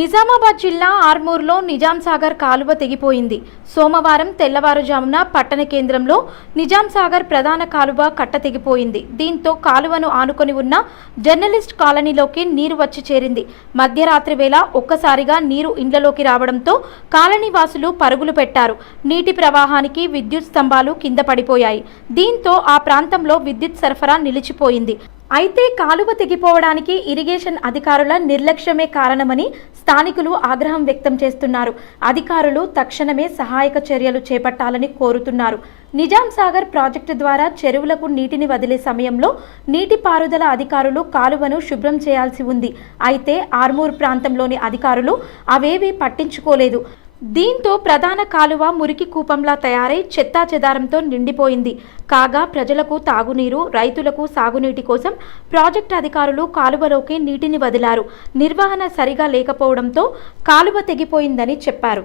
నిజామాబాద్ జిల్లా ఆర్మూర్లో నిజాం సాగర్ కాలువ తెగిపోయింది. సోమవారం తెల్లవారుజామున పట్టణ కేంద్రంలో నిజాం సాగర్ ప్రధాన కాలువ కట్ట తెగిపోయింది. దీంతో కాలువను ఆనుకొని ఉన్న జర్నలిస్ట్ కాలనీలోకి నీరు వచ్చి చేరింది. మధ్యరాత్రి వేళ ఒక్కసారిగా నీరు ఇండ్లలోకి రావడంతో కాలనీ వాసులు పరుగులు పెట్టారు. నీటి ప్రవాహానికి విద్యుత్ స్తంభాలు కింద పడిపోయాయి. దీంతో ఆ ప్రాంతంలో విద్యుత్ సరఫరా నిలిచిపోయింది. అయితే కాలువ తెగిపోవడానికి ఇరిగేషన్ అధికారుల నిర్లక్ష్యమే కారణమని స్థానికులు ఆగ్రహం వ్యక్తం చేస్తున్నారు. అధికారులు తక్షణమే సహాయక చర్యలు చేపట్టాలని కోరుతున్నారు. నిజాం సాగర్ ప్రాజెక్టు ద్వారా చెరువులకు నీటిని వదిలే సమయంలో నీటిపారుదల అధికారులు కాలువను శుభ్రం చేయాల్సి ఉంది. అయితే ఆర్మూర్ ప్రాంతంలోని అధికారులు అవేవీ పట్టించుకోలేదు. దీంతో ప్రధాన కాలువ మురికి కూపంలా తయారై చెత్తా చెదారంతో నిండిపోయింది. కాగా ప్రజలకు తాగునీరు రైతులకు సాగునీటి కోసం ప్రాజెక్టు అధికారులు కాలువలోకి నీటిని వదిలారు. నిర్వహణ సరిగా లేకపోవడంతో కాలువ తెగిపోయిందని చెప్పారు.